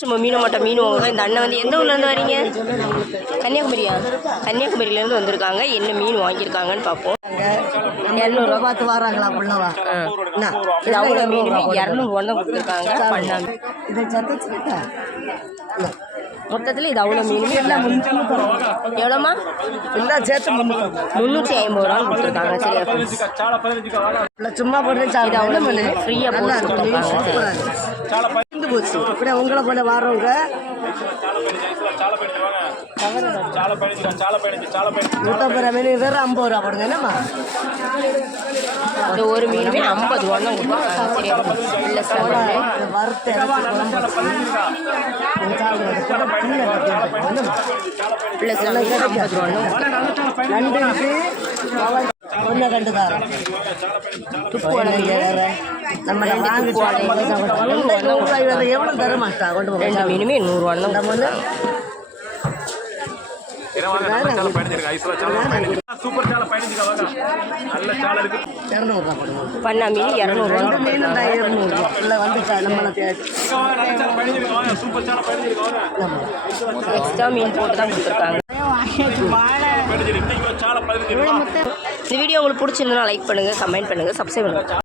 சும்மா மீனமாட்ட மீன் வாங்குவோம். இந்த அண்ணன் வந்து எந்த ஊர்லேருந்து வரீங்க? கன்னியாகுமரியா? கன்னியாகுமரியிலேருந்து வந்திருக்காங்க. என்ன மீன் வாங்கியிருக்காங்கன்னு பார்ப்போம். 200 பார்த்து வராங்களா அப்படின்னா இது அவ்வளோ மீனுமே 200 தான் கொடுத்துருக்காங்க. பண்ணாம இதை சத்தச்சுக்கிட்ட மொத்தத்தில் இது அவ்வளோ மீனுமே எவ்வளோமா? எல்லாம் சேர்த்து 350 ரூபா கொடுத்துருக்காங்க. சரியா சும்மா போட்டு இது அவ்வளோ மீன் ஃப்ரீயாக போட்டு கொடுத்துருக்காங்க. போச்சு இப்படியே உங்களை போல வாரவங்க 150 மீன் வெறும் 50 ரூபா போடுங்க. என்னம்மா இந்த ஒரு மீனுமே 50 ரூபா தான் கொடுப்பாங்க. சரியா இல்லை சார் வறுத்து ப்ளஸ் 50 ரூபா நண்டு ஒன்று கண்டு தான் துப்பு உடம்பு நம்ம எவ்வளோ தர மாட்டா கொண்டு போக 2 மீனுமே 100 ரூபா தான் நம்ம வந்து பண்ணா மீன் 200 மீன் 200 இல்லை வந்து நம்மளை எக்ஸ்ட்ரா மீன் போட்டு தான் கொடுத்துருக்காங்க. இந்த வீடியோ உங்களுக்கு பிடிச்சிருந்தா லைக் பண்ணுங்கள், கமெண்ட் பண்ணுங்கள், சப்ஸ்கிரைப் பண்ணுங்கள்.